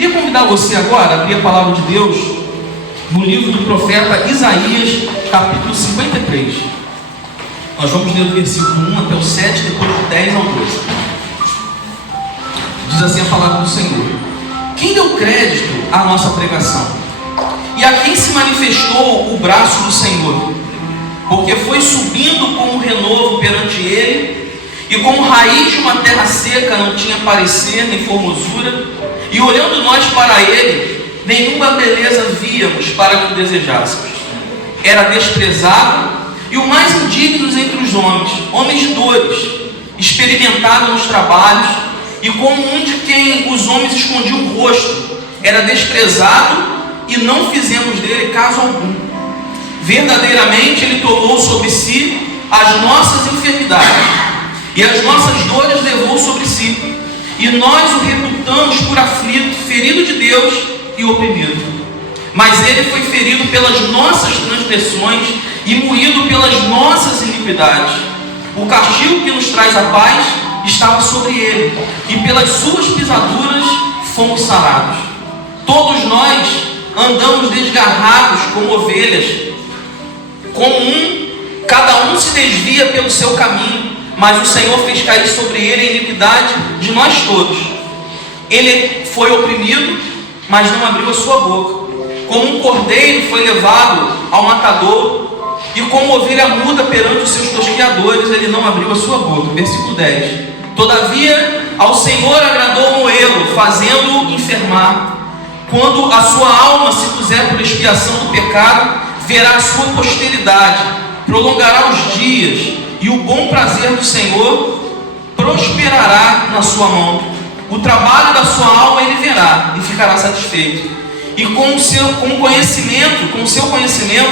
Queria convidar você agora a abrir a palavra de Deus no livro do profeta Isaías, capítulo 53. Nós vamos ler do versículo 1 até o 7, depois do 10 ao 12. Diz assim a palavra do Senhor: quem deu crédito à nossa pregação? E a quem se manifestou o braço do Senhor? Porque foi subindo como renovo perante ele, e como raiz de uma terra seca não tinha parecer nem formosura, e olhando nós para ele, nenhuma beleza víamos para que o desejássemos. Era desprezado e o mais indigno entre os homens de dores, experimentado nos trabalhos, e como um de quem os homens escondiam o rosto. Era desprezado e não fizemos dele caso algum. Verdadeiramente ele tomou sobre si as nossas enfermidades, e as nossas dores levou sobre si, e nós o reputamos por aflito, ferido de Deus e oprimido. Mas ele foi ferido pelas nossas transgressões e moído pelas nossas iniquidades. O castigo que nos traz a paz estava sobre ele, e pelas suas pisaduras fomos sarados. Todos nós andamos desgarrados como ovelhas, cada um se desvia pelo seu caminho, mas o Senhor fez cair sobre ele a iniquidade de nós todos. Ele foi oprimido, mas não abriu a sua boca. Como um cordeiro foi levado ao matador, e como ovelha muda perante os seus tosqueadores, ele não abriu a sua boca. Versículo 10. Todavia ao Senhor agradou moê-lo, fazendo-o enfermar. Quando a sua alma se puser por expiação do pecado, verá a sua posteridade, prolongará os dias, e o bom prazer do Senhor prosperará na sua mão. O trabalho da sua alma ele verá e ficará satisfeito. E com o seu conhecimento,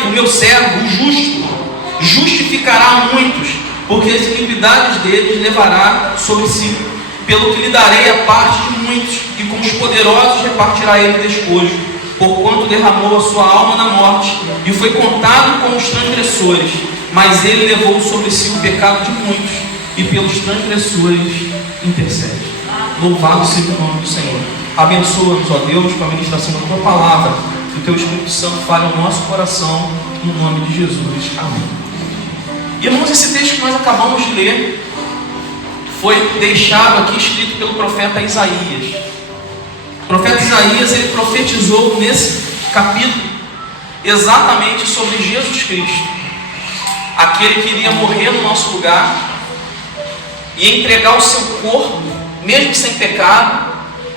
o meu servo, o justo, justificará muitos, porque as iniquidades deles levará sobre si. Pelo que lhe darei a parte de muitos, e com os poderosos repartirá ele despojo, porquanto derramou a sua alma na morte, e foi contado com os transgressores. Mas ele levou sobre si o pecado de muitos, e pelos transgressores intercede. Louvado seja o nome do Senhor. Abençoa-nos, ó Deus, com a ministração da tua palavra, que o teu Espírito Santo fale ao nosso coração, no nome de Jesus. Amém. Irmãos, esse texto que nós acabamos de ler foi deixado aqui escrito pelo profeta Isaías. O profeta Isaías, ele profetizou nesse capítulo exatamente sobre Jesus Cristo, aquele que iria morrer no nosso lugar e entregar o seu corpo, mesmo sem pecado,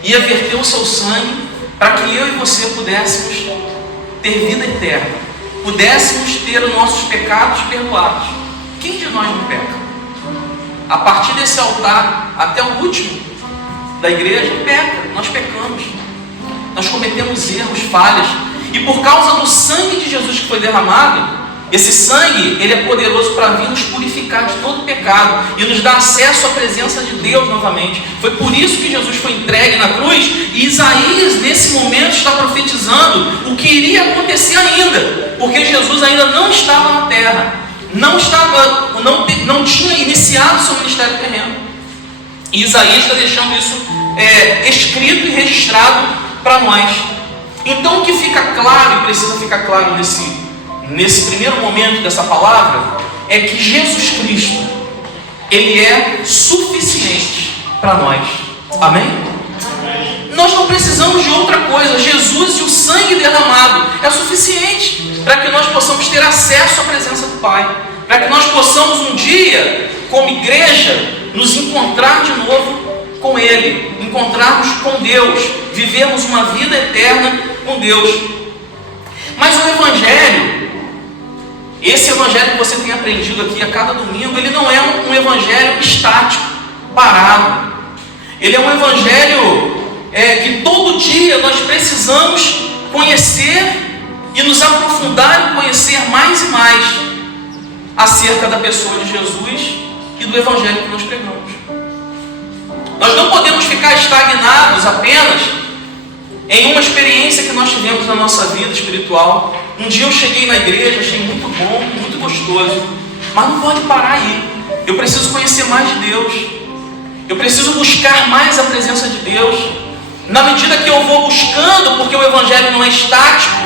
ia verter o seu sangue para que eu e você pudéssemos ter vida eterna, pudéssemos ter os nossos pecados perdoados. Quem de nós não peca? A partir desse altar até o último da igreja, peca, nós pecamos, nós cometemos erros, falhas, e por causa do sangue de Jesus que foi derramado, esse sangue, ele é poderoso para vir nos purificar de todo pecado e nos dar acesso à presença de Deus novamente. Foi por isso que Jesus foi entregue na cruz, e Isaías nesse momento está profetizando o que iria acontecer ainda, porque Jesus ainda não estava na terra, não tinha iniciado seu ministério terreno. E Isaías está deixando isso escrito e registrado para nós. Então o que fica claro, e precisa ficar claro nesse primeiro momento dessa palavra, é que Jesus Cristo, ele é suficiente para nós. Amém? Nós não precisamos de outra coisa. Jesus e o sangue derramado é suficiente para que nós possamos ter acesso à presença do Pai, para que nós possamos um dia, como igreja, nos encontrar de novo com Ele, encontrarmos com Deus, vivermos uma vida eterna com Deus. Mas o Evangelho, esse Evangelho que você tem aprendido aqui a cada domingo, ele não é um Evangelho estático, parado. Ele é um Evangelho que todo dia nós precisamos conhecer e nos aprofundar em conhecer mais e mais acerca da pessoa de Jesus e do Evangelho que nós pregamos. Nós não podemos ficar estagnados apenas em uma experiência que nós tivemos na nossa vida espiritual. Um dia eu cheguei na igreja, achei muito bom, muito gostoso, mas não pode parar aí. Eu preciso conhecer mais de Deus, eu preciso buscar mais a presença de Deus. Na medida que eu vou buscando, porque o Evangelho não é estático,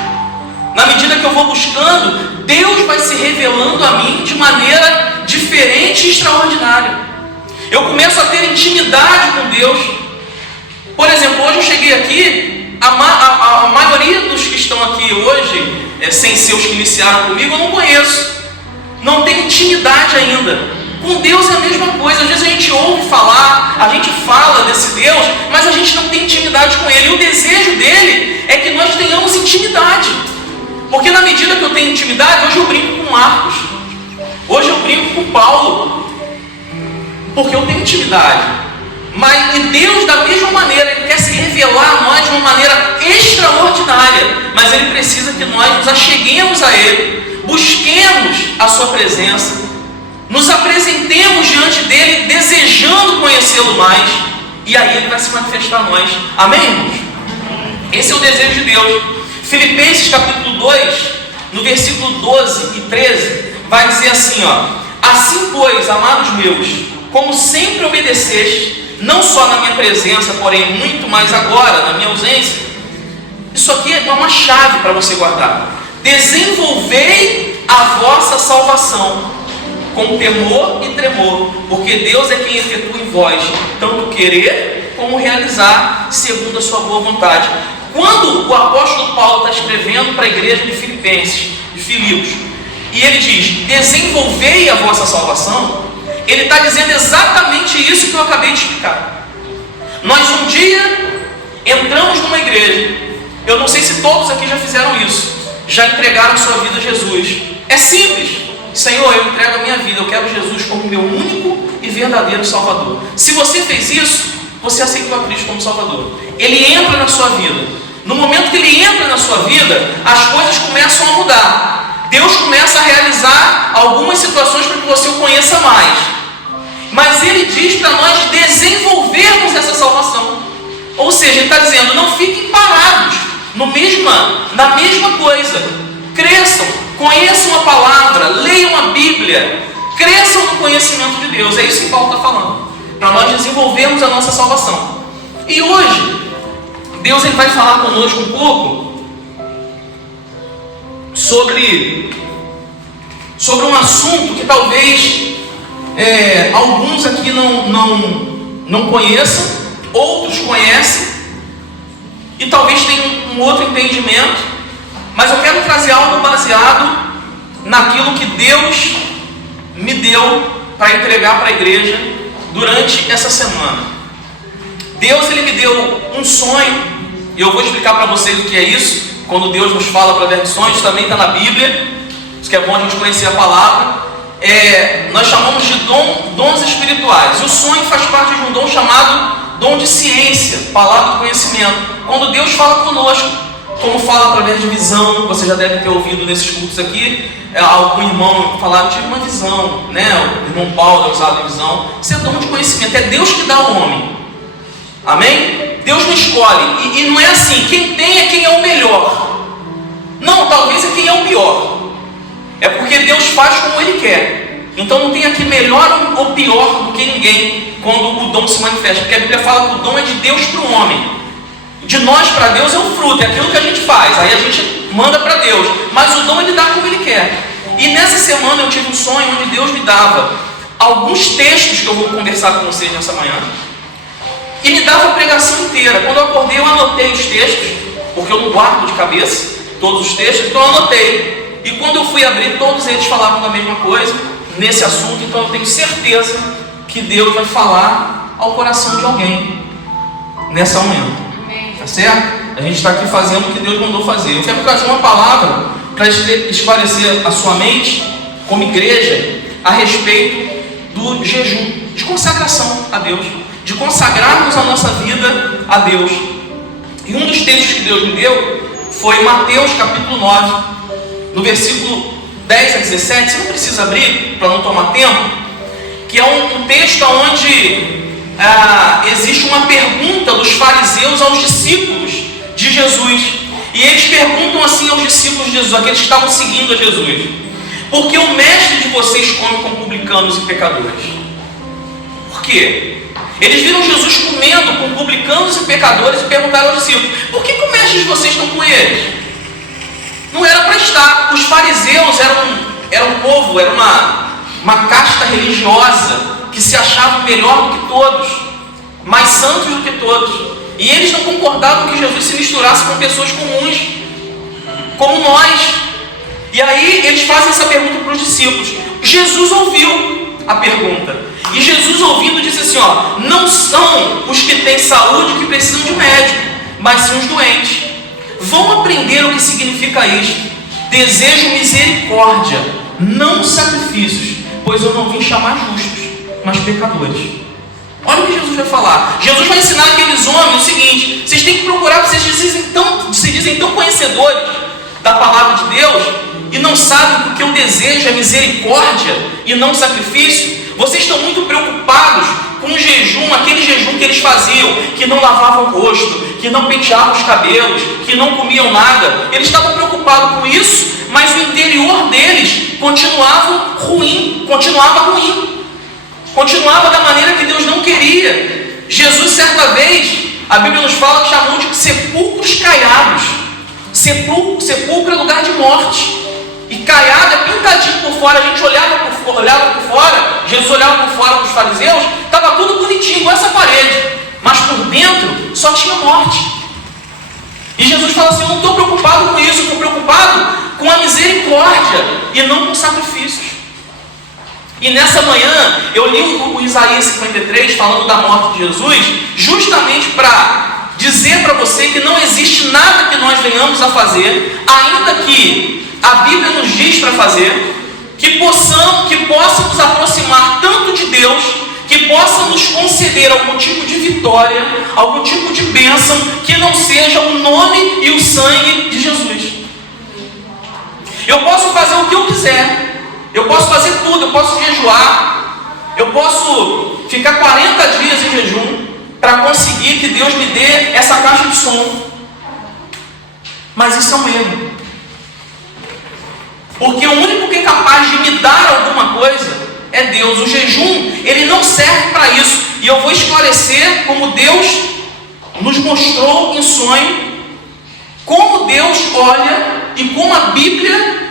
na medida que eu vou buscando, Deus vai se revelando a mim de maneira diferente e extraordinária. Eu começo a ter intimidade com Deus. Por exemplo, hoje eu cheguei aqui, a maioria dos que estão aqui hoje, sem ser os que iniciaram comigo, eu não conheço. Não tenho intimidade ainda. Com Deus é a mesma coisa. Às vezes a gente ouve falar, a gente fala desse Deus, mas a gente não tem intimidade com Ele. E o desejo dele é que nós tenhamos intimidade. Porque na medida que eu tenho intimidade, hoje eu brinco com Marcos, hoje eu brinco com Paulo, porque eu tenho intimidade. E Deus, da mesma maneira, Ele quer se revelar a nós de uma maneira extraordinária, mas Ele precisa que nós nos acheguemos a Ele, busquemos a Sua presença, nos apresentemos diante dEle, desejando conhecê-lo mais, e aí Ele vai se manifestar a nós. Amém, irmãos? Esse é o desejo de Deus. Filipenses capítulo 2, no versículo 12 e 13, vai dizer assim, assim pois, amados meus, como sempre obedeceste, não só na minha presença, porém muito mais agora, na minha ausência. Isso aqui é uma chave para você guardar. Desenvolvei a vossa salvação com temor e tremor, porque Deus é quem efetua em vós, tanto querer como realizar, segundo a sua boa vontade. Quando o apóstolo Paulo está escrevendo para a igreja de Filipenses, de Filipos, e ele diz, desenvolvei a vossa salvação, ele está dizendo exatamente isso que eu acabei de explicar. Nós um dia entramos numa igreja, eu não sei se todos aqui já fizeram isso, já entregaram sua vida a Jesus. É simples. Senhor, eu entrego a minha vida, eu quero Jesus como meu único e verdadeiro Salvador. Se você fez isso, você aceitou a Cristo como Salvador. Ele entra na sua vida. No momento que Ele entra na sua vida, as coisas começam a mudar. Deus começa a realizar algumas situações para que você o conheça mais. Mas Ele diz para nós desenvolvermos essa salvação. Ou seja, Ele está dizendo, não fiquem parados na mesma coisa. Cresçam, conheçam a palavra, leiam a Bíblia, cresçam no conhecimento de Deus. É isso que Paulo está falando, para nós desenvolvermos a nossa salvação. E hoje, Deus ele vai falar conosco um pouco sobre um assunto que talvez alguns aqui não conheçam, outros conhecem, e talvez tenham um outro entendimento, mas eu quero trazer algo baseado naquilo que Deus me deu para entregar para a igreja durante essa semana. Deus ele me deu um sonho, e eu vou explicar para vocês o que é isso. Quando Deus nos fala através de sonhos, também está na Bíblia, isso que é bom a gente conhecer a palavra. Nós chamamos de dons espirituais. O sonho faz parte de um dom chamado dom de ciência, palavra do conhecimento. Quando Deus fala conosco, como fala através de visão, você já deve ter ouvido nesses cultos aqui, algum irmão falar, tive uma visão, né? O irmão Paulo é usado em visão. Isso é dom de conhecimento, é Deus que dá ao homem. Amém? Deus não escolhe, e não é assim, quem tem é quem é o melhor. Não, talvez é quem é o pior. É porque Deus faz como Ele quer. Então não tem aqui melhor ou pior do que ninguém quando o dom se manifesta. Porque a Bíblia fala que o dom é de Deus para o homem. De nós para Deus é o fruto, é aquilo que a gente faz. Aí a gente manda para Deus. Mas o dom Ele dá como Ele quer. E nessa semana eu tive um sonho onde Deus me dava alguns textos que eu vou conversar com vocês nessa manhã. E me dava a pregação inteira. Quando eu acordei, eu anotei os textos, porque eu não guardo de cabeça todos os textos, então eu anotei. E quando eu fui abrir, todos eles falavam da mesma coisa, nesse assunto. Então eu tenho certeza que Deus vai falar ao coração de alguém nessa manhã. Tá certo? A gente está aqui fazendo o que Deus mandou fazer. Eu quero trazer uma palavra para esclarecer a sua mente, como igreja, a respeito do jejum, de consagração a Deus, de consagrarmos a nossa vida a Deus. E um dos textos que Deus me deu foi Mateus capítulo 9, no versículo 10 a 17. Você não precisa abrir para não tomar tempo, que é um texto onde existe uma pergunta dos fariseus aos discípulos de Jesus. E eles perguntam assim aos discípulos de Jesus, aqueles que estavam seguindo a Jesus: por que o mestre de vocês come com publicanos e pecadores? Por quê? Eles viram Jesus comendo com publicanos e pecadores e perguntaram aos discípulos: por que o mestre de vocês estão com eles? Não era para estar. Os fariseus eram um povo, era uma casta religiosa que se achavam melhor do que todos, mais santos do que todos. E eles não concordavam que Jesus se misturasse com pessoas comuns, como nós. E aí eles fazem essa pergunta para os discípulos. Jesus ouviu a pergunta. E Jesus, ouvindo, disse assim: não são os que têm saúde que precisam de médico, mas sim os doentes. Vão aprender o que significa isto: desejo misericórdia, não sacrifícios, pois eu não vim chamar justos, mas pecadores. Olha o que Jesus vai falar. Jesus vai ensinar aqueles homens o seguinte: vocês têm que procurar, vocês se dizem tão conhecedores da palavra de Deus e não sabem porque o desejo é misericórdia e não sacrifício. Vocês estão muito preocupados com o jejum, aquele jejum que eles faziam, que não lavavam o rosto, que não penteavam os cabelos, que não comiam nada. Eles estavam preocupados com isso, mas o interior deles continuava ruim, continuava da maneira que Deus não queria. Jesus, certa vez, a Bíblia nos fala que chamou de sepulcros caiados. Sepulcro é lugar de morte. E caiado é pintadinho por fora. A gente olhava por fora, Jesus olhava por fora dos fariseus, estava tudo bonitinho, igual essa parede. Mas por dentro só tinha morte. E Jesus fala assim: eu não estou preocupado com isso, eu estou preocupado com a misericórdia e não com sacrifícios. E nessa manhã eu li o Isaías 53 falando da morte de Jesus, justamente para dizer para você que não existe nada que nós venhamos a fazer, ainda que a Bíblia nos diz para fazer, que possa nos aproximar tanto de Deus, que possa nos conceder algum tipo de vitória, algum tipo de bênção, que não seja o nome e o sangue de Jesus. Eu posso fazer o que eu quiser, eu posso fazer tudo, eu posso jejuar, eu posso ficar 40 dias em jejum para conseguir que Deus me dê essa caixa de som. Mas isso é um erro. Porque o único que é capaz de me dar alguma coisa é Deus. O jejum, ele não serve para isso. E eu vou esclarecer como Deus nos mostrou em sonho, como Deus olha e como a Bíblia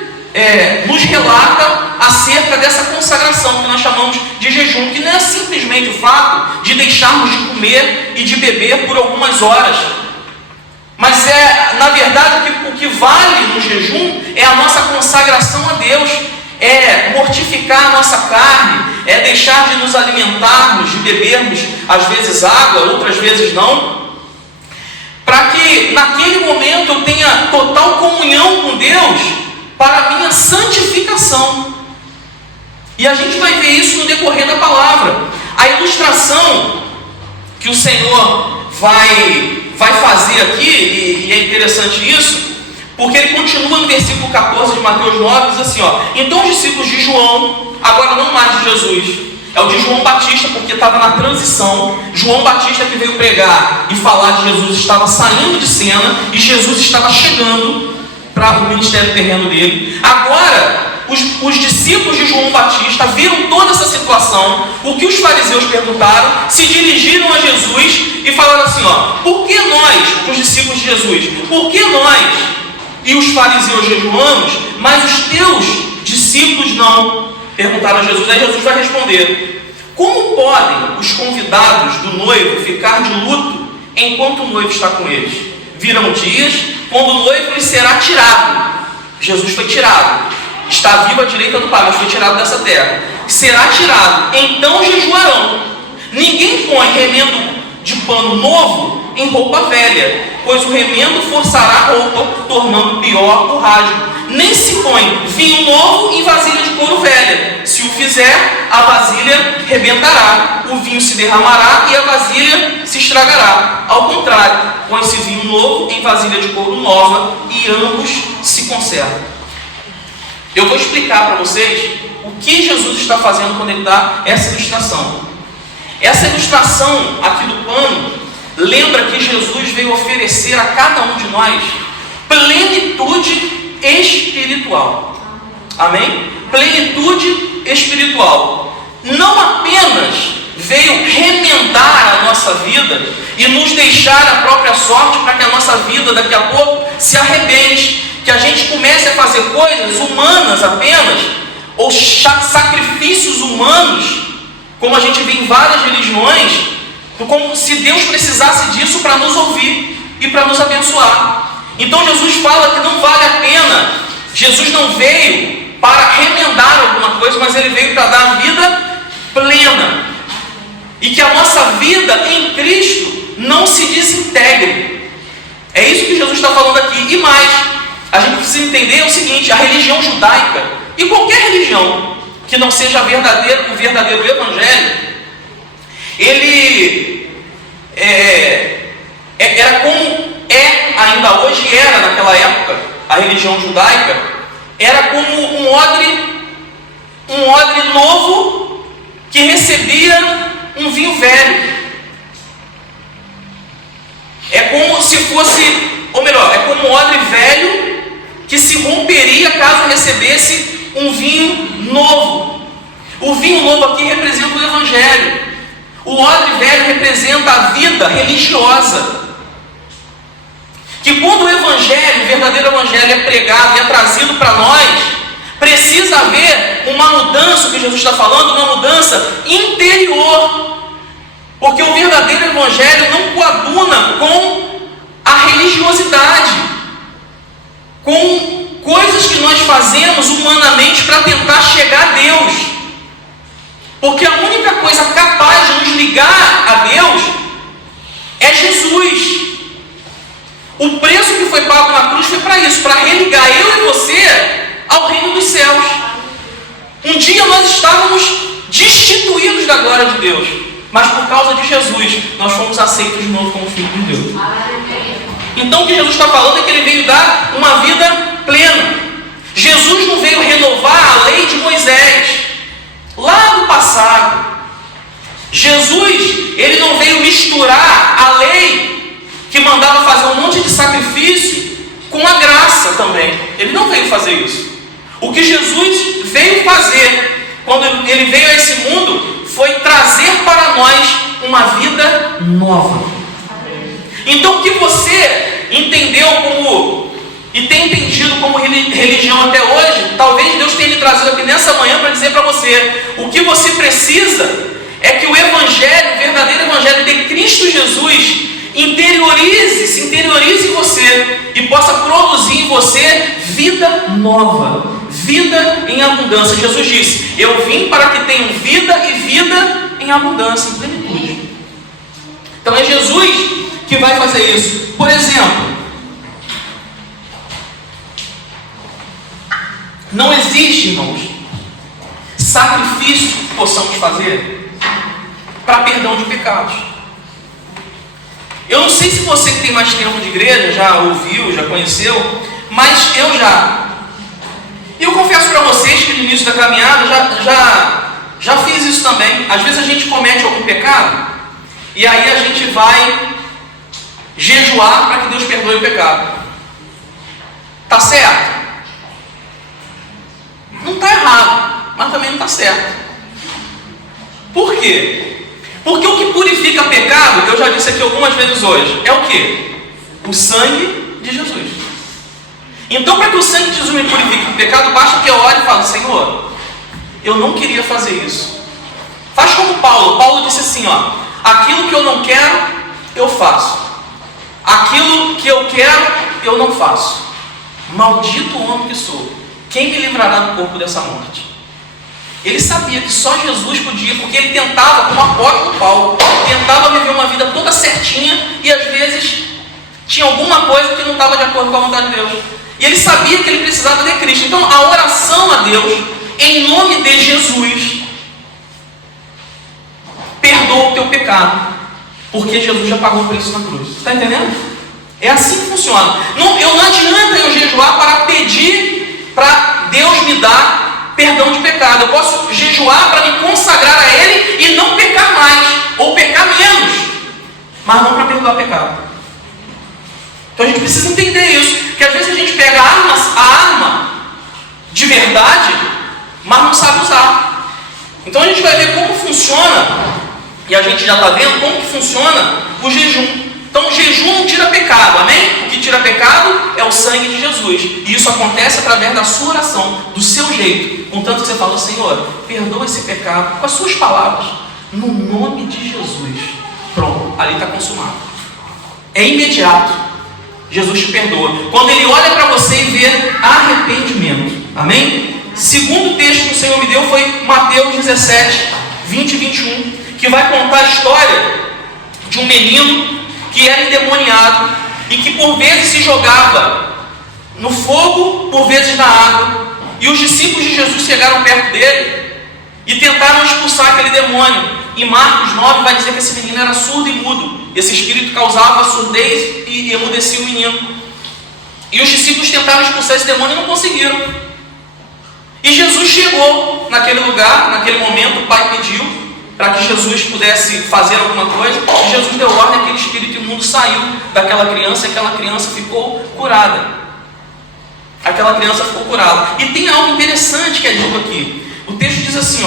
nos relata acerca dessa consagração que nós chamamos de jejum, que não é simplesmente o fato de deixarmos de comer e de beber por algumas horas, mas na verdade o que vale no jejum é a nossa consagração a Deus, é mortificar a nossa carne, é deixar de nos alimentarmos, de bebermos às vezes água, outras vezes não, para que naquele momento eu tenha total comunhão com Deus para a minha santificação. E a gente vai ver isso no decorrer da palavra. A ilustração que o Senhor vai fazer aqui, e é interessante isso, porque ele continua no versículo 14 de Mateus 9, diz assim: então os discípulos de João, agora não mais de Jesus, é o de João Batista, porque estava na transição. João Batista, que veio pregar e falar de Jesus, estava saindo de cena e Jesus estava chegando para o ministério terreno dele. Agora os discípulos de João Batista viram toda essa situação, o que os fariseus perguntaram, se dirigiram a Jesus e falaram assim: por que nós, os discípulos de Jesus, por que nós e os fariseus jejuamos, mas os teus discípulos não? Perguntaram a Jesus. Aí Jesus vai responder: como podem os convidados do noivo ficar de luto enquanto o noivo está com eles? Virão dias quando o noivo lhe será tirado. Jesus foi tirado, está vivo à direita do Pai, mas foi tirado dessa terra. Será tirado, então jejuarão. Ninguém põe remendo de pano novo em roupa velha, pois o remendo forçará a roupa, tornando pior o rasgo. Nem se põe vinho novo em vasilha de couro velha. Se o fizer, a vasilha rebentará, o vinho se derramará e a vasilha se estragará. Ao contrário, põe-se vinho novo em vasilha de couro nova e ambos se conservam. Eu vou explicar para vocês o que Jesus está fazendo quando ele dá essa ilustração. Essa ilustração aqui do pano lembra que Jesus veio oferecer a cada um de nós plenitude espiritual. Amém? Plenitude espiritual. Não apenas veio remendar a nossa vida e nos deixar a própria sorte para que a nossa vida daqui a pouco se arrebente, que a gente comece a fazer coisas humanas apenas, ou sacrifícios humanos, como a gente vê em várias religiões, como se Deus precisasse disso para nos ouvir e para nos abençoar. Então Jesus fala que não vale a pena. Jesus não veio para remendar alguma coisa, mas Ele veio para dar vida plena, e que a nossa vida em Cristo não se desintegre. É isso que Jesus está falando aqui. E mais, a gente precisa entender o seguinte: a religião judaica, e qualquer religião que não seja o verdadeiro evangelho, ele era como ainda hoje era naquela época, a religião judaica era como um odre novo que recebia um vinho velho. É como se fosse, ou melhor, é como um odre velho que se romperia caso recebesse um vinho novo. O vinho novo aqui representa o evangelho. O odre velho representa a vida religiosa. Que quando o evangelho, o verdadeiro evangelho é pregado e é trazido para nós, precisa haver uma mudança, o que Jesus está falando, uma mudança interior. Porque o verdadeiro evangelho não coaduna com a religiosidade, com coisas que nós fazemos humanamente para tentar chegar a Deus. Porque a única coisa capaz de nos ligar a Deus é Jesus. O preço que foi pago na cruz foi para isso, para religar eu e você ao reino dos céus. Um dia nós estávamos destituídos da glória de Deus, mas por causa de Jesus nós fomos aceitos de novo como filhos de Deus. Então o que Jesus está falando é que Ele veio dar uma vida plena. Jesus não veio renovar a lei de Moisés lá no passado. Jesus, Ele não veio misturar a lei que mandava fazer um monte de sacrifício com a graça também. Ele não veio fazer isso. O que Jesus veio fazer quando Ele veio a esse mundo foi trazer para nós uma vida nova. Então o que você entendeu como e tem entendido como religião até hoje, talvez Deus tenha lhe trazido aqui nessa manhã para dizer para você: o que você precisa é que o evangelho, o verdadeiro evangelho de Cristo Jesus, se interiorize em você e possa produzir em você vida nova, vida em abundância. Jesus disse: eu vim para que tenham vida e vida em abundância, em plenitude. Então é Jesus que vai fazer isso. Por exemplo, não existe, irmãos, sacrifício que possamos fazer para perdão de pecados. Eu não sei se você que tem mais tempo de igreja já ouviu, já conheceu, mas eu já. E eu confesso para vocês que no início da caminhada já fiz isso também. Às vezes a gente comete algum pecado e aí a gente vai jejuar para que Deus perdoe o pecado. Tá certo? Não está errado, mas também não está certo. Por quê? Porque o que purifica pecado, eu já disse aqui algumas vezes hoje, é o quê? O sangue de Jesus. Então, para que o sangue de Jesus me purifique do pecado, basta que eu ore e fale: Senhor, eu não queria fazer isso. Faz como Paulo. Paulo disse assim, ó: aquilo que eu não quero, eu faço. Aquilo que eu quero, eu não faço. Maldito homem que sou. Quem me livrará do corpo dessa morte? Ele sabia que só Jesus podia, porque ele tentava, como o apóstolo Paulo, tentava viver uma vida toda certinha e às vezes tinha alguma coisa que não estava de acordo com a vontade de Deus. E ele sabia que ele precisava de Cristo. Então a oração a Deus, em nome de Jesus, perdoa o teu pecado, porque Jesus já pagou o preço na cruz. Está entendendo? É assim que funciona. Não adianta eu jejuar para pedir para Deus me dar perdão de pecado. Eu posso jejuar para me consagrar a Ele e não pecar mais, ou pecar menos, mas não para perdoar pecado. Então a gente precisa entender isso, porque às vezes a gente pega a arma de verdade, mas não sabe usar. Então a gente vai ver como funciona E a gente já está vendo como que funciona o jejum. Então o jejum não tira pecado, amém? O que tira pecado é o sangue de Jesus. E isso acontece através da sua oração, do seu jeito. Contanto que você fala, Senhor, perdoa esse pecado, com as suas palavras, no nome de Jesus. Pronto, ali está consumado. É imediato. Jesus te perdoa. Quando Ele olha para você e vê arrependimento. Amém? Segundo texto que o Senhor me deu foi Mateus 17, 20 e 21, que vai contar a história de um menino que era endemoniado e que por vezes se jogava no fogo, por vezes na água. E os discípulos de Jesus chegaram perto dele e tentaram expulsar aquele demônio. Em Marcos 9 vai dizer que esse menino era surdo e mudo. Esse espírito causava surdez e emudecia o menino. E os discípulos tentaram expulsar esse demônio e não conseguiram. E Jesus chegou naquele lugar, naquele momento o pai pediu para que Jesus pudesse fazer alguma coisa, e Jesus deu ordem, aquele espírito imundo saiu daquela criança, e aquela criança ficou curada. Aquela criança ficou curada. E tem algo interessante que é dito aqui. O texto diz assim,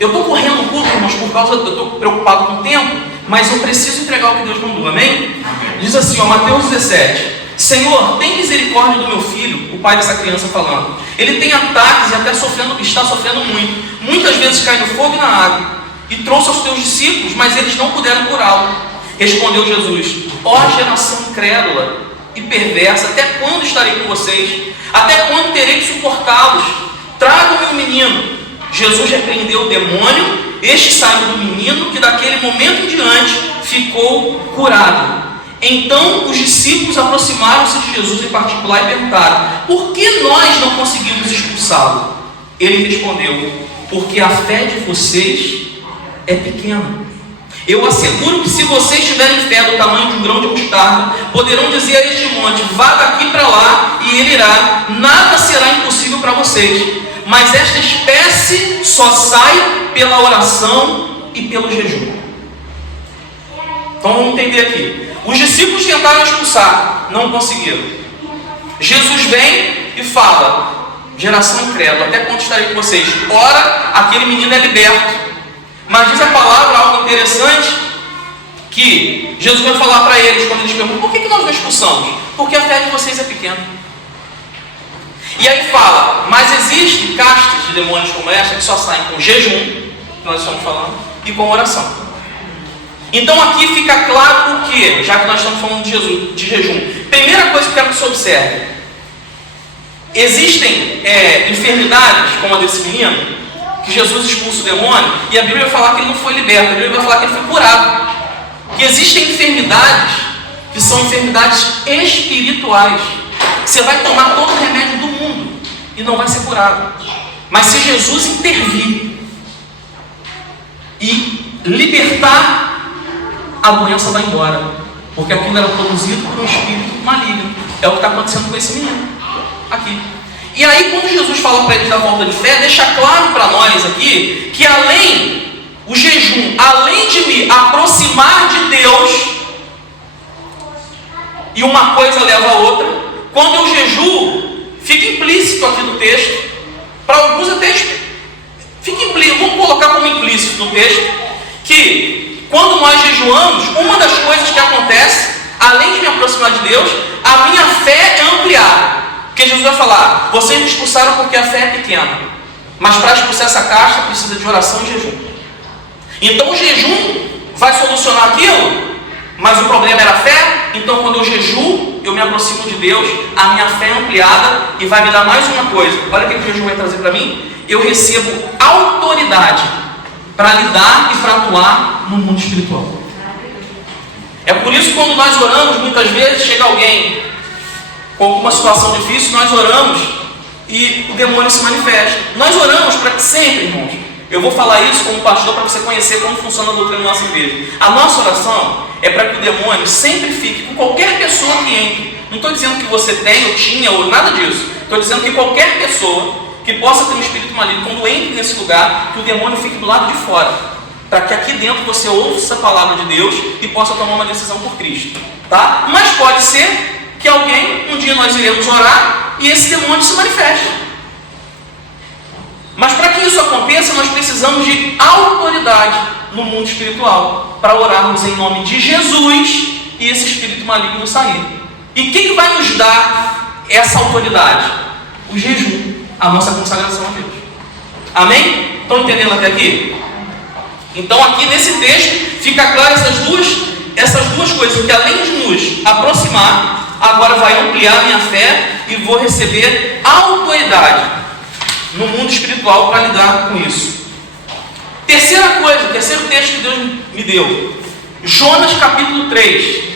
eu estou correndo um pouco, irmãos, por causa, eu estou preocupado com o tempo, mas eu preciso entregar o que Deus mandou, amém? Diz assim, Mateus 17, Senhor, tem misericórdia do meu filho, o pai dessa criança falando. Ele tem ataques e até está sofrendo muito. Muitas vezes cai no fogo e na água. E trouxe aos teus discípulos, mas eles não puderam curá-lo. Respondeu Jesus, geração incrédula e perversa, até quando estarei com vocês? Até quando terei que suportá-los? Tragam-me o menino. Jesus repreendeu o demônio, este saiu do menino, que daquele momento em diante ficou curado. Então os discípulos aproximaram-se de Jesus em particular e perguntaram, por que nós não conseguimos expulsá-lo? Ele respondeu, porque a fé de vocês é pequena. Eu asseguro que se vocês tiverem fé do tamanho de um grão de mostarda, poderão dizer a este monte, vá daqui para lá, e ele irá. Nada será impossível para vocês. Mas esta espécie só sai pela oração e pelo jejum. Então vamos entender aqui. Os discípulos tentaram expulsar, não conseguiram. Jesus vem e fala, geração incrédula, até quando estarei com vocês? Ora, aquele menino é liberto. Mas diz a palavra algo interessante, que Jesus vai falar para eles, quando eles perguntam, por que nós não expulsamos? Porque a fé de vocês é pequena. E aí fala, mas existem castas de demônios como essa, que só saem com jejum, que nós estamos falando, e com oração. Então aqui fica claro o que, já que nós estamos falando de jejum. Primeira coisa que eu quero que você observe, existem enfermidades, como a desse menino, que Jesus expulsa o demônio, e a Bíblia vai falar que ele não foi liberto, a Bíblia vai falar que ele foi curado. Que existem enfermidades que são enfermidades espirituais. Você vai tomar todo o remédio do mundo e não vai ser curado. Mas se Jesus intervir e libertar, a doença vai embora, porque aquilo era produzido por um espírito maligno. É o que está acontecendo com esse menino aqui. E aí, quando Jesus fala para eles da falta de fé, deixa claro para nós aqui que o jejum, além de me aproximar de Deus, e uma coisa leva a outra, quando eu jejuo, fica implícito aqui no texto, para alguns até fica implícito, vamos colocar como implícito no texto, que quando nós jejuamos, uma das coisas que acontece, além de me aproximar de Deus, a minha fé é ampliada. Porque Jesus vai falar, vocês me expulsaram porque a fé é pequena, mas para expulsar essa caixa precisa de oração e jejum. Então o jejum vai solucionar aquilo, mas o problema era a fé. Então quando eu jejuo, eu me aproximo de Deus, a minha fé é ampliada e vai me dar mais uma coisa. Olha o que o jejum vai trazer para mim. Eu recebo autoridade para lidar e para atuar no mundo espiritual. É por isso que quando nós oramos, muitas vezes chega alguém com alguma situação difícil, nós oramos e o demônio se manifesta. Nós oramos para que sempre, irmãos, eu vou falar isso como pastor para você conhecer como funciona a doutrina da nossa igreja. A nossa oração é para que o demônio sempre fique com qualquer pessoa que entre. Não estou dizendo que você tem ou tinha ou nada disso. Estou dizendo que qualquer pessoa que possa ter um espírito maligno, quando entre nesse lugar, que o demônio fique do lado de fora, para que aqui dentro você ouça a palavra de Deus e possa tomar uma decisão por Cristo. Tá? Mas pode ser que um dia nós iremos orar e esse demônio se manifeste. Mas para que isso aconteça, nós precisamos de autoridade. no mundo espiritual para orarmos em nome de Jesus e esse espírito maligno sair. E quem vai nos dar essa autoridade? O jejum, a nossa consagração a Deus. Amém? Estão entendendo até aqui? Então aqui nesse texto fica claro essas duas coisas, que além de nos aproximar, agora vai ampliar minha fé e vou receber autoridade no mundo espiritual para lidar com isso. Terceiro texto que Deus me deu, Jonas capítulo 3.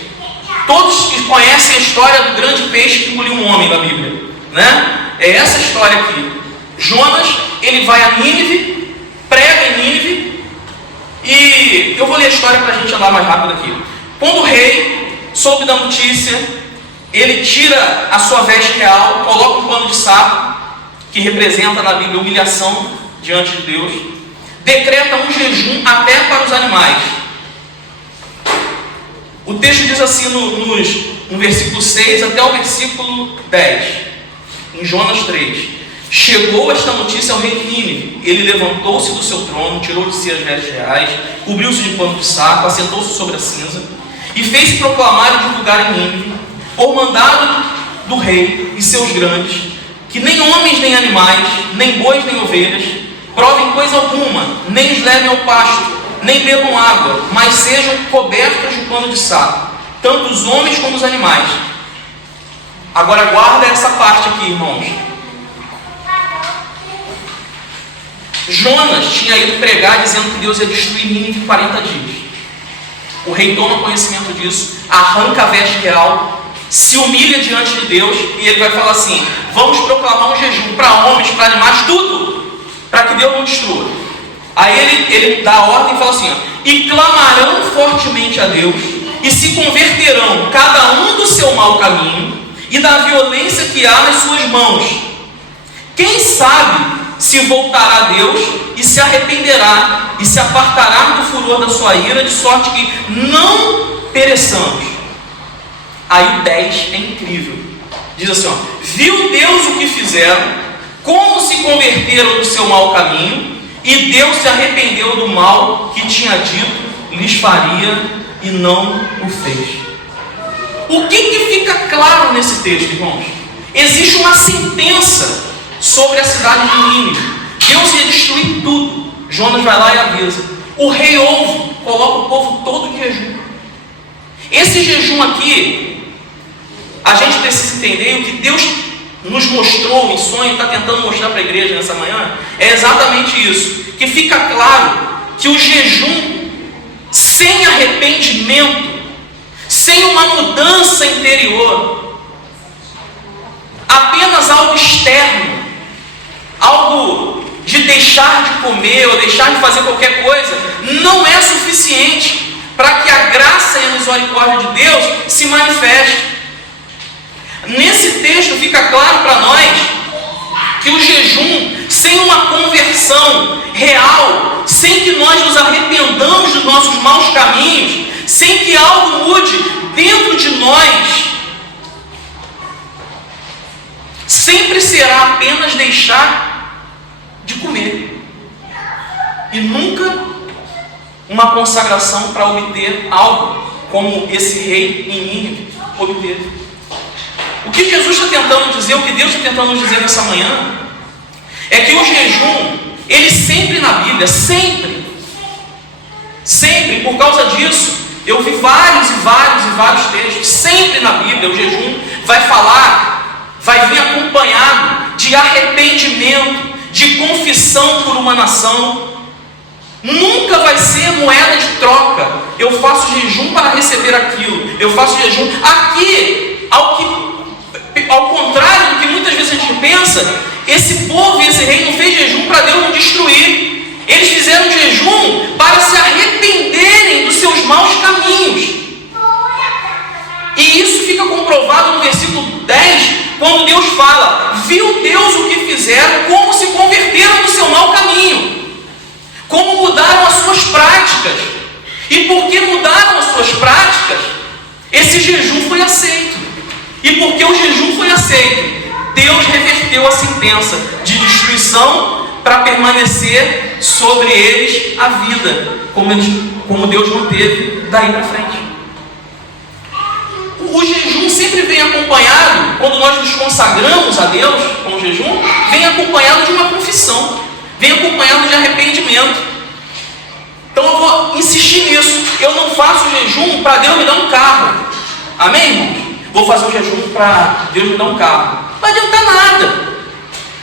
Todos que conhecem a história do grande peixe que engoliu um homem na Bíblia, né? É essa história aqui. Jonas, ele vai a Nínive, prega em Nínive, e eu vou ler a história para a gente andar mais rápido aqui. Quando o rei soube da notícia, ele tira a sua veste real, coloca um pano de saco, que representa na Bíblia humilhação diante de Deus, decreta um jejum até para os animais. O texto diz assim no versículo 6 até o versículo 10, em Jonas 3. Chegou esta notícia ao rei de Nínive. Ele levantou-se do seu trono, tirou de si as vestes reais, cobriu-se de pano de saco, assentou-se sobre a cinza e fez proclamar e divulgar em Nínive, por mandado do rei e seus grandes, que nem homens nem animais, nem bois nem ovelhas, provem coisa alguma, nem os levem ao pasto, nem bebam água, mas sejam cobertos de pano de saco, tanto os homens como os animais. Agora guarda essa parte aqui, irmãos. Jonas tinha ido pregar dizendo que Deus ia destruir Nínive em 40 dias. O rei toma conhecimento disso, arranca a veste real, se humilha diante de Deus e ele vai falar assim: vamos proclamar um jejum para homens, para animais, tudo, para que Deus não destrua. Aí ele dá a ordem e fala assim: e clamarão fortemente a Deus e se converterão cada um do seu mau caminho e da violência que há nas suas mãos. Quem sabe se voltará a Deus e se arrependerá e se apartará do furor da sua ira, de sorte que não pereçamos. Aí o 10 é incrível. Diz assim, ó: viu Deus o que fizeram, como se converteram do seu mau caminho, e Deus se arrependeu do mal que tinha dito lhes faria e não o fez. O que fica claro nesse texto, irmãos? Existe uma sentença sobre a cidade de Nínive. Deus ia destruir tudo. Jonas vai lá e avisa. O rei ouve, coloca o povo todo em jejum. Esse jejum aqui, a gente precisa entender o que Deus nos mostrou em sonho, está tentando mostrar para a igreja nessa manhã, é exatamente isso. Que fica claro que o jejum sem arrependimento, sem uma mudança interior, apenas algo externo, algo de deixar de comer ou deixar de fazer qualquer coisa, não é suficiente para que a graça e a misericórdia de Deus se manifeste. Nesse texto fica claro para nós que o jejum, sem uma conversão real, sem que nós nos arrependamos dos nossos maus caminhos, sem que algo mude dentro de nós, sempre será apenas deixar de comer e nunca uma consagração para obter algo como esse rei em Nínive obteve. O que Jesus está tentando dizer, o que Deus está tentando nos dizer nessa manhã, é que o jejum, ele sempre na Bíblia, sempre, por causa disso, eu vi vários textos, sempre na Bíblia o jejum vai vir acompanhado de arrependimento, de confissão por uma nação. Nunca vai ser moeda de troca. Eu faço jejum para receber aquilo, eu faço jejum aqui, ao contrário do que muitas vezes a gente pensa, esse povo e esse rei não fez jejum para Deus não destruir. Eles fizeram jejum para se arrependerem dos seus maus caminhos. E isso fica comprovado no versículo 10, quando Deus fala: viu Deus o que fizeram, como se converteram do seu mau caminho, como mudaram as suas práticas. E porque mudaram as suas práticas, esse jejum foi aceito. E porque o jejum foi aceito, Deus reverteu a sentença de destruição para permanecer sobre eles a vida, como Deus manteve daí para frente. O jejum sempre vem acompanhado, quando nós nos consagramos a Deus com o jejum, vem acompanhado de uma confissão, vem acompanhado de arrependimento. Então eu vou insistir nisso. Eu não faço jejum para Deus me dar um carro. Amém, irmãos? Vou fazer um jejum para Deus me dar um carro. Não vai adiantar nada.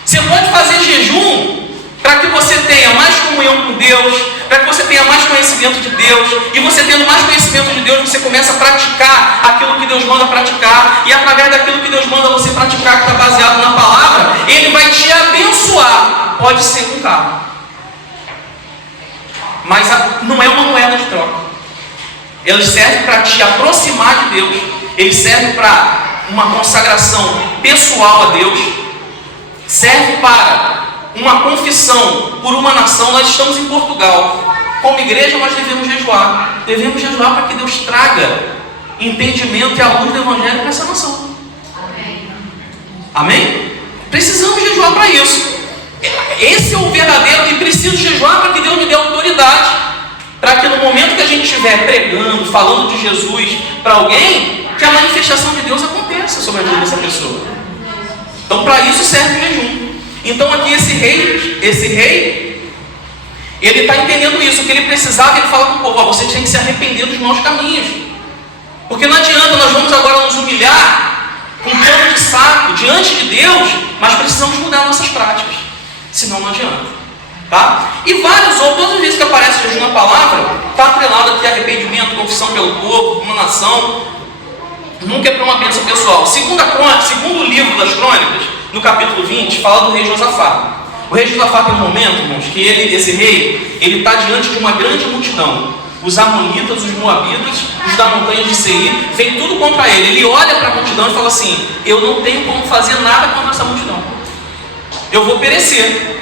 Você pode fazer jejum para que você tenha mais comunhão com Deus, para que você tenha mais conhecimento de Deus, e você tendo mais conhecimento de Deus, você começa a praticar aquilo que Deus manda praticar, e através daquilo que Deus manda você praticar, que está baseado na palavra, Ele vai te abençoar. Pode ser com carro, mas não é uma moeda de troca. Ele serve para te aproximar de Deus, ele serve para uma consagração pessoal a Deus, serve para uma confissão por uma nação. Nós estamos em Portugal. Como igreja, nós devemos jejuar. Devemos jejuar para que Deus traga entendimento e a luz do Evangelho para essa nação. Amém? Precisamos jejuar para isso. Esse é o verdadeiro, e preciso jejuar para que Deus me dê autoridade, para que no momento que a gente estiver pregando, falando de Jesus para alguém, que a manifestação de Deus aconteça sobre a vida dessa pessoa. Então, para isso serve o jejum. Então aqui esse rei, ele está entendendo isso, que ele precisava. Ele fala para o povo: você tem que se arrepender dos maus caminhos, porque não adianta, nós vamos agora nos humilhar com um pano de saco diante de Deus, mas precisamos mudar nossas práticas, senão não adianta, tá? E vários outros, todas as vezes que aparece jejum na palavra, está atrelado aqui a arrependimento, confissão pelo povo, uma nação, nunca é para uma bênção pessoal. Segundo livro das Crônicas, no capítulo 20, fala do rei Josafá. O rei Josafá tem um momento, irmãos, que esse rei, ele está diante de uma grande multidão. Os amonitas, os moabitas, os da montanha de Seir, vem tudo contra ele. Ele olha para a multidão e fala assim: eu não tenho como fazer nada contra essa multidão, eu vou perecer.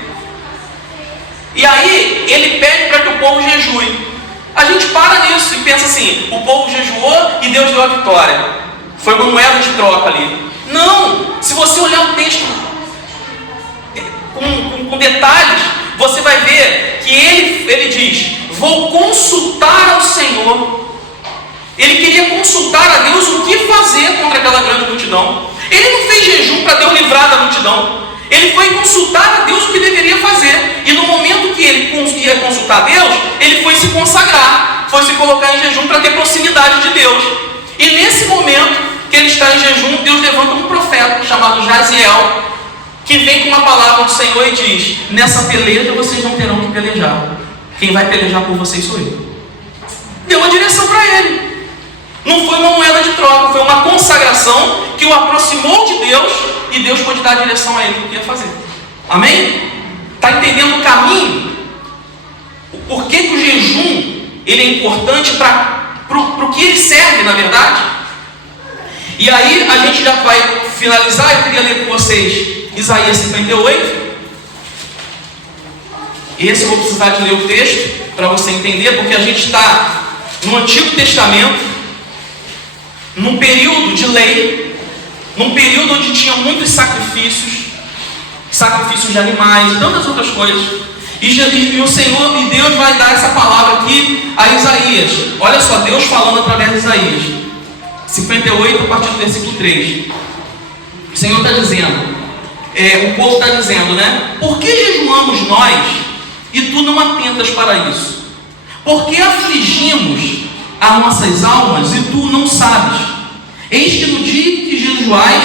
E aí ele pede para que o povo jejue. A gente para nisso e pensa assim: o povo jejuou e Deus deu a vitória, foi uma moeda de troca ali. Não, se você olhar o texto com detalhes, você vai ver que ele diz: vou consultar ao Senhor. Ele queria consultar a Deus o que fazer contra aquela grande multidão. Ele não fez jejum para Deus livrar da multidão. Ele foi consultar a Deus o que deveria fazer. E no momento que ele ia consultar a Deus, ele foi se consagrar, foi se colocar em jejum para ter proximidade de Deus. E nesse momento que ele está em jejum, Deus levanta um profeta chamado Jaziel, que vem com uma palavra do Senhor e diz: nessa peleja vocês não terão que pelejar, quem vai pelejar por vocês sou eu. Deu uma direção para ele. Não foi uma moeda de troca, foi uma consagração que o aproximou de Deus, e Deus pôde dar a direção a ele do que ia fazer. Amém? Está entendendo o caminho? Por que o jejum ele é importante para o que ele serve, na verdade? E aí a gente já vai finalizar. Eu queria ler com vocês Isaías 58. Esse eu vou precisar de ler o texto para você entender, porque a gente está no Antigo Testamento, num período de lei, num período onde tinha muitos sacrifícios de animais e tantas outras coisas. E o Senhor, e Deus vai dar essa palavra aqui a Isaías. Olha só, Deus falando através de Isaías 58, a partir do versículo 3. O Senhor está dizendo, o povo está dizendo, né? Por que jejuamos nós e tu não atentas para isso? Por que afligimos as nossas almas e tu não sabes? Eis que no dia que jejuais,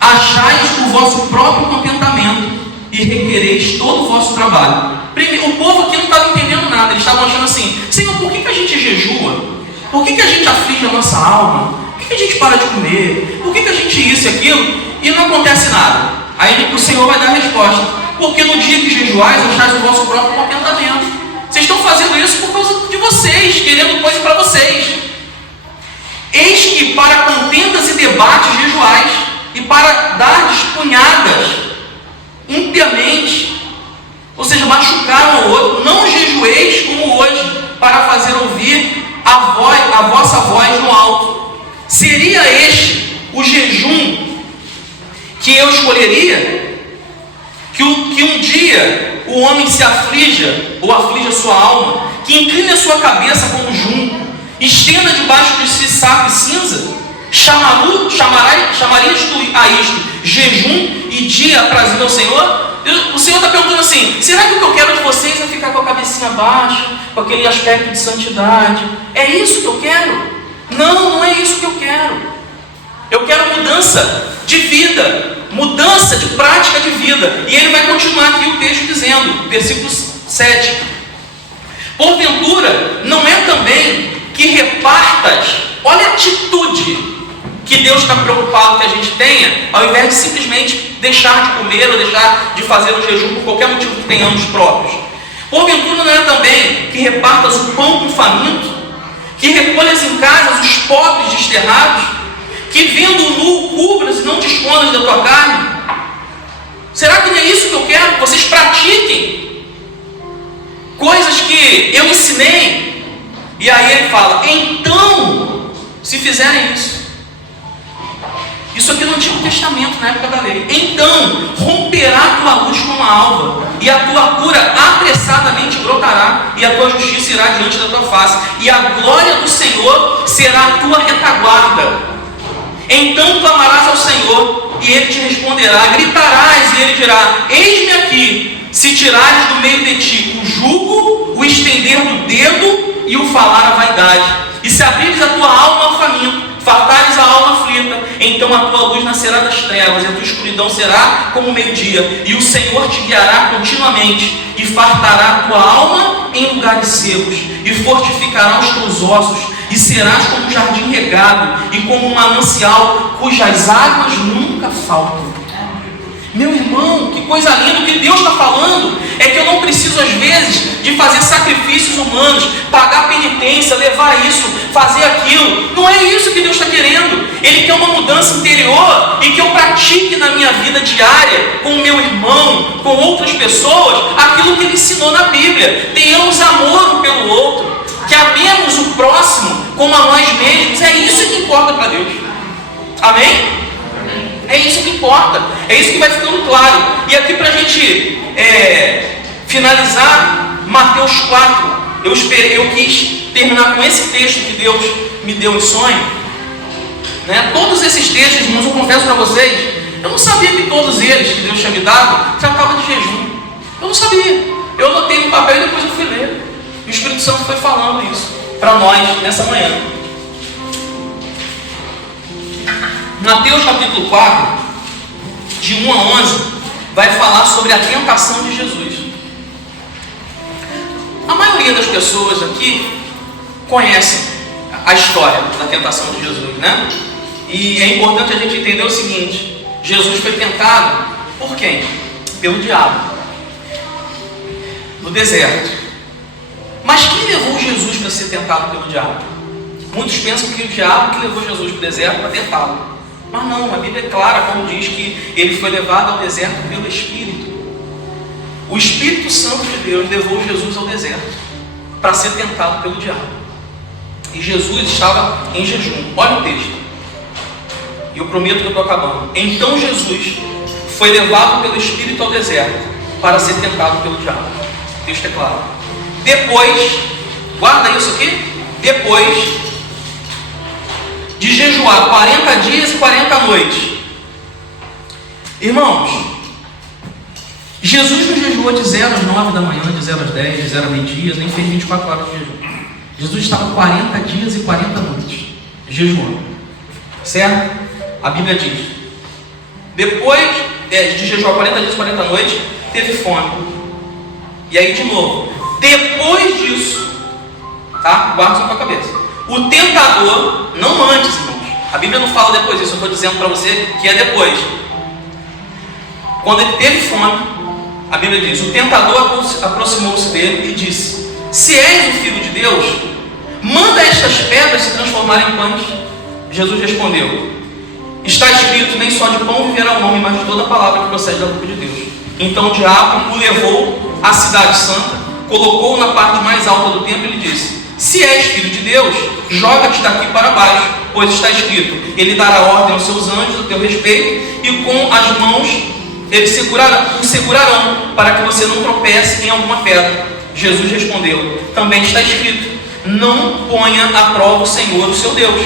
achais o vosso próprio contentamento e requereis todo o vosso trabalho. Primeiro, o povo aqui não estava entendendo nada. Eles estavam achando assim: Senhor, por que a gente jejua? Por que a gente aflige a nossa alma? Por que a gente para de comer? Por que a gente isso e aquilo? E não acontece nada. Aí o Senhor vai dar a resposta: porque no dia que jejuais, achais o vosso próprio contentamento. Vocês estão fazendo isso por causa de vocês, querendo coisa para vocês. Eis que para contendas e debates jejuais, e para dar punhadas impiamente, ou seja, machucar o outro. Não jejueis como hoje, para fazer ouvir a vossa voz no alto. Seria este o jejum que eu escolheria? Que que um dia o homem se aflija, ou aflige a sua alma, que incline a sua cabeça como junco, estenda debaixo de si saco e cinza? Chamarias tu a isto jejum e dia aprazível ao Senhor? O Senhor está perguntando assim: será que o que eu quero de vocês é ficar com a cabecinha baixa, com aquele aspecto de santidade? É isso que eu quero? Não, não é isso que eu quero. Eu quero mudança de vida, mudança de prática de vida. E ele vai continuar aqui o texto dizendo, versículo 7: porventura não é também que repartas, olha a atitude que Deus está preocupado que a gente tenha, ao invés de simplesmente deixar de comer ou deixar de fazer o jejum por qualquer motivo que tenhamos próprios. Porventura não é também que repartas o pão com o faminto, que recolhas em casa os pobres desterrados, que vendo o nu cubras e não te escondas da tua carne? Será que não é isso que eu quero? Que vocês pratiquem coisas que eu ensinei. E aí ele fala: então, se fizerem isso aqui no Antigo Testamento, na época da lei, então romperá a tua luz como a alva, e a tua cura apressadamente brotará, e a tua justiça irá diante da tua face, e a glória do Senhor será a tua retaguarda. Então clamarás ao Senhor, e Ele te responderá, gritarás, e Ele dirá: eis-me aqui. Se tirares do meio de ti o jugo, o estender do dedo e o falar a vaidade, e se abrires a tua alma ao faminto, fartares a alma aflita, então a tua luz nascerá das trevas, e a tua escuridão será como o meio-dia, e o Senhor te guiará continuamente, e fartará a tua alma em lugares secos, e fortificará os teus ossos, e serás como um jardim regado, e como um manancial cujas águas nunca faltam. Meu irmão, que coisa linda! O que Deus está falando é que eu não preciso, às vezes, de fazer sacrifícios humanos, pagar penitência, levar isso, fazer aquilo. Não é isso que Deus está querendo. Ele quer uma mudança interior e que eu pratique na minha vida diária, com o meu irmão, com outras pessoas, aquilo que Ele ensinou na Bíblia. Tenhamos amor um pelo outro, que amemos o próximo como a nós mesmos. É isso que importa para Deus. Amém? É isso que importa, é isso que vai ficando claro. E aqui para a gente finalizar, Mateus 4, eu quis terminar com esse texto que Deus me deu em sonho, né? Todos esses textos, irmãos, eu confesso para vocês, eu não sabia que todos eles que Deus tinha me dado tratavam de jejum. Eu não sabia. Eu anotei no papel e depois eu fui ler. E o Espírito Santo foi falando isso para nós nessa manhã. Mateus capítulo 4, de 1 a 11, vai falar sobre a tentação de Jesus. A maioria das pessoas aqui conhecem a história da tentação de Jesus, né? E é importante a gente entender o seguinte: Jesus foi tentado por quem? Pelo diabo, no deserto. Mas quem levou Jesus para ser tentado pelo diabo? Muitos pensam que o diabo que levou Jesus para o deserto para tentá-lo. Mas não, a Bíblia é clara quando diz que ele foi levado ao deserto pelo Espírito. O Espírito Santo de Deus levou Jesus ao deserto para ser tentado pelo diabo. E Jesus estava em jejum. Olha o texto. E eu prometo que eu estou acabando. Então Jesus foi levado pelo Espírito ao deserto para ser tentado pelo diabo. O texto é claro. Depois, guarda isso aqui. Depois de jejuar 40 dias e 40 noites. Irmãos, Jesus não jejuou de 0 às 9 da manhã, de 0 às 10, de 0 a meio-dia, nem fez 24 horas de jejum. Jesus estava 40 dias e 40 noites jejuando. Certo? A Bíblia diz: depois de jejuar 40 dias e 40 noites, teve fome. E aí de novo, depois disso, tá? Guarda isso na tua cabeça. O tentador, não antes, irmãos. A Bíblia não fala depois disso, eu estou dizendo para você que é depois. Quando ele teve fome, a Bíblia diz: o tentador aproximou-se dele e disse: se és o Filho de Deus, manda estas pedras se transformarem em pães. Jesus respondeu: está escrito, nem só de pão viverá o homem, mas de toda a palavra que procede da boca de Deus. Então o diabo o levou à cidade santa, colocou-o na parte mais alta do templo e lhe disse: se és filho de Deus, joga-te daqui para baixo, pois está escrito: ele dará ordem aos seus anjos a teu respeito, e com as mãos eles o segurarão, para que você não tropece em alguma pedra. Jesus respondeu: também está escrito: não ponha à prova o Senhor, o seu Deus.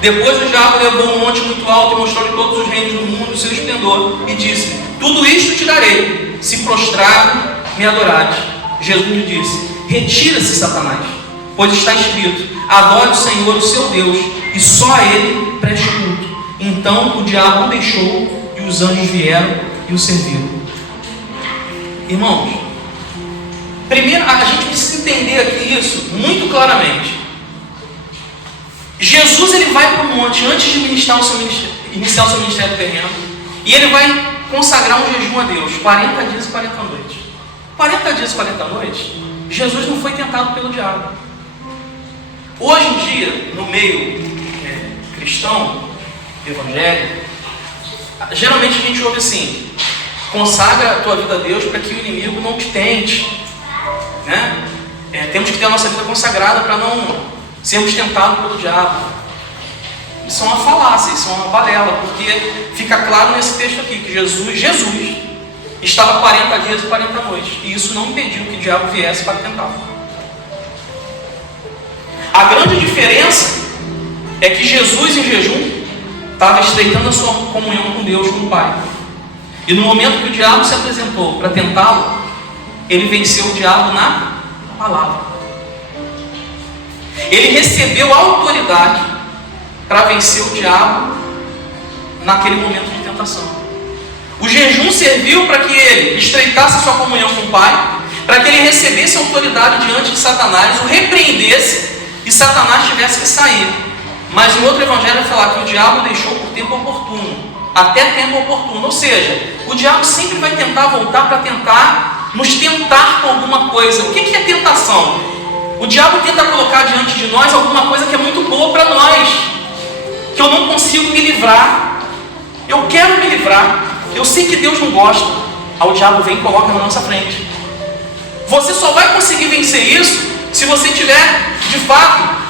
Depois o diabo levou um monte muito alto e mostrou-lhe todos os reinos do mundo e o seu esplendor, e disse: tudo isto te darei, se prostrado me adorares. Jesus lhe disse: retira-se, Satanás, pois está escrito: adore o Senhor, o seu Deus, e só a ele preste culto. Então o diabo o deixou, e os anjos vieram e o serviram. Irmãos, primeiro a gente precisa entender aqui isso muito claramente. Jesus, ele vai para o monte antes de iniciar o seu ministério terreno, e ele vai consagrar um jejum a Deus, 40 dias e 40 noites. 40 dias e 40 noites, Jesus não foi tentado pelo diabo. Hoje em dia, no meio cristão, evangélico, geralmente a gente ouve assim: consagra a tua vida a Deus para que o inimigo não te tente, né? Temos que ter a nossa vida consagrada para não sermos tentados pelo diabo. Isso é uma falácia, isso é uma balela, porque fica claro nesse texto aqui que Jesus estava 40 dias e 40 noites, e isso não impediu que o diabo viesse para tentá-lo. A grande diferença é que Jesus, em jejum, estava estreitando a sua comunhão com Deus, com o Pai. E no momento que o diabo se apresentou para tentá-lo, ele venceu o diabo na palavra. Ele recebeu a autoridade para vencer o diabo naquele momento de tentação. O jejum serviu para que ele estreitasse a sua comunhão com o Pai, para que ele recebesse autoridade diante de Satanás, o repreendesse e Satanás tivesse que sair. Mas em outro evangelho vai falar que o diabo deixou por tempo oportuno, até tempo oportuno. Ou seja, o diabo sempre vai tentar voltar para tentar nos tentar com alguma coisa. O que é tentação? O diabo tenta colocar diante de nós alguma coisa que é muito boa para nós, que eu não consigo me livrar. Eu quero me livrar, eu sei que Deus não gosta. Aí o diabo vem e coloca na nossa frente. Você só vai conseguir vencer isso se você tiver, de fato,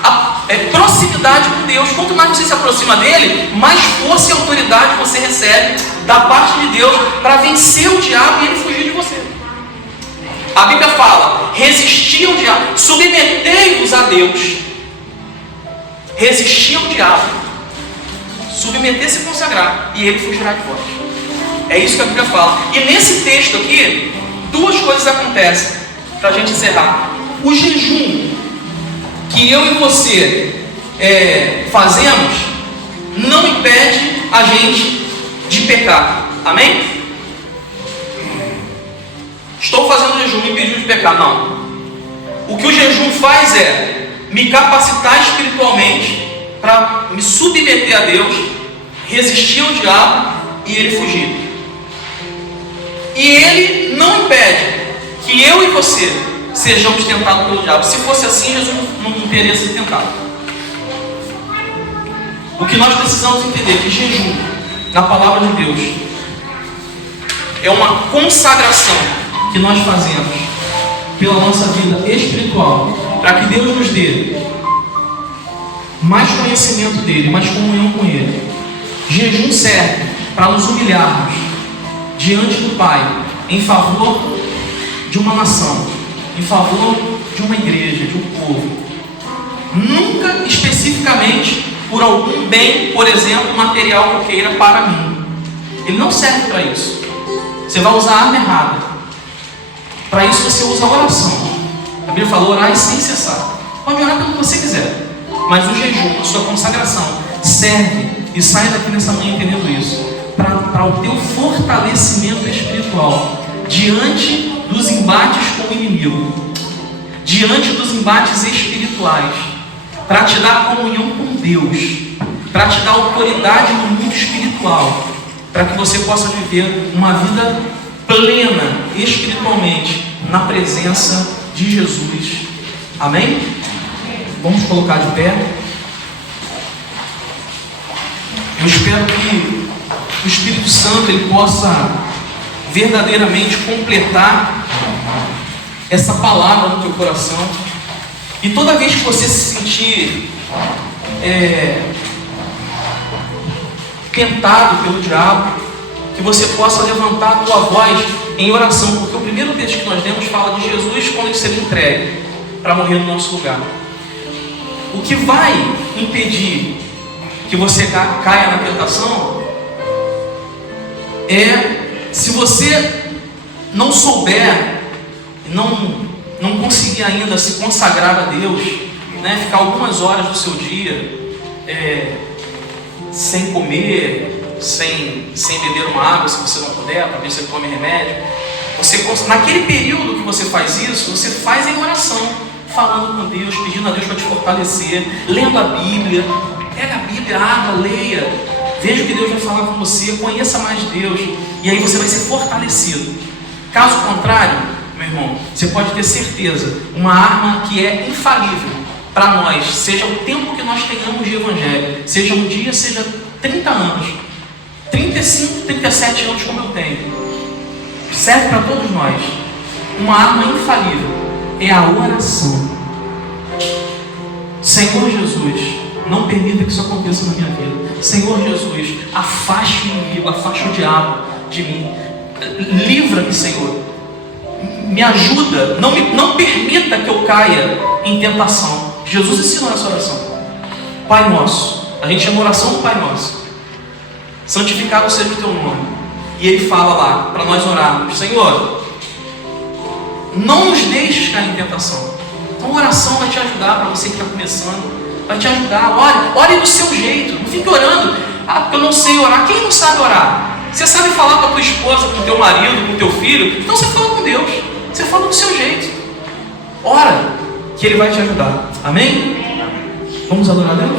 proximidade com Deus. Quanto mais você se aproxima dele, mais força e autoridade você recebe da parte de Deus para vencer o diabo e ele fugir de você. A Bíblia fala: resisti ao diabo, submetei-vos a Deus. Resistir ao diabo, submeter-se e consagrar, e ele fugirá de vós. É isso que a Bíblia fala. E nesse texto aqui, duas coisas acontecem para a gente encerrar. O jejum que eu e você fazemos não impede a gente de pecar. Amém? Estou fazendo jejum, me impediu de pecar. Não. O que o jejum faz é me capacitar espiritualmente para me submeter a Deus, resistir ao diabo e ele fugir. E ele não impede que eu e você sejamos tentados pelo diabo. Se fosse assim, Jesus não teria sido tentado. O que nós precisamos entender é que jejum, na palavra de Deus, é uma consagração que nós fazemos pela nossa vida espiritual, para que Deus nos dê mais conhecimento dele, mais comunhão com ele. Jejum serve para nos humilharmos diante do Pai em favor de uma nação, em favor de uma igreja, de um povo. Nunca especificamente por algum bem, por exemplo, material que eu queira para mim. Ele não serve para isso. Você vai usar a arma errada. Para isso você usa a oração. A Bíblia falou: orar sem cessar. Pode orar pelo que você quiser, mas o jejum, a sua consagração, serve, e sai daqui nessa manhã entendendo isso, para o teu fortalecimento espiritual diante dos embates com o inimigo, diante dos embates espirituais, para te dar comunhão com Deus, para te dar autoridade no mundo espiritual, para que você possa viver uma vida plena espiritualmente na presença de Jesus. Amém? Vamos colocar de pé. Eu espero que o Espírito Santo ele possa verdadeiramente completar essa palavra no teu coração. E toda vez que você se sentir tentado pelo diabo, que você possa levantar a tua voz em oração, porque o primeiro texto que nós lemos fala de Jesus quando ele seria entregue para morrer no nosso lugar. O que vai impedir que você caia na tentação é se você não souber, não conseguir ainda se consagrar a Deus, né? Ficar algumas horas do seu dia sem comer, sem beber uma água, se você não puder, para ver se você tome remédio. Naquele período que você faz isso, você faz em oração, falando com Deus, pedindo a Deus para te fortalecer, lendo a Bíblia. Pega a Bíblia, abra, leia, veja o que Deus vai falar com você, conheça mais Deus, e aí você vai ser fortalecido. Caso contrário, meu irmão, você pode ter certeza, uma arma que é infalível para nós, seja o tempo que nós tenhamos de evangelho, seja um dia, seja 30 anos, 35, 37 anos como eu tenho, serve para todos nós. Uma arma infalível é a oração. Senhor Jesus, não permita que isso aconteça na minha vida. Senhor Jesus, afaste o inimigo, afaste o diabo de mim. Livra-me, Senhor. Me ajuda. Não permita que eu caia em tentação. Jesus ensinou essa oração. Pai Nosso. A gente chama oração do Pai Nosso. Santificado seja o teu nome. E ele fala lá, para nós orarmos: Senhor, não nos deixes cair em tentação. Então a oração vai te ajudar, para você que está começando. Vai te ajudar. Ore do seu jeito. Não fique orando. Porque eu não sei orar. Quem não sabe orar? Você sabe falar com a tua esposa, com o teu marido, com o teu filho? Então você fala com Deus. Você fala do seu jeito. Ora, que Ele vai te ajudar. Amém? Vamos adorar a Deus?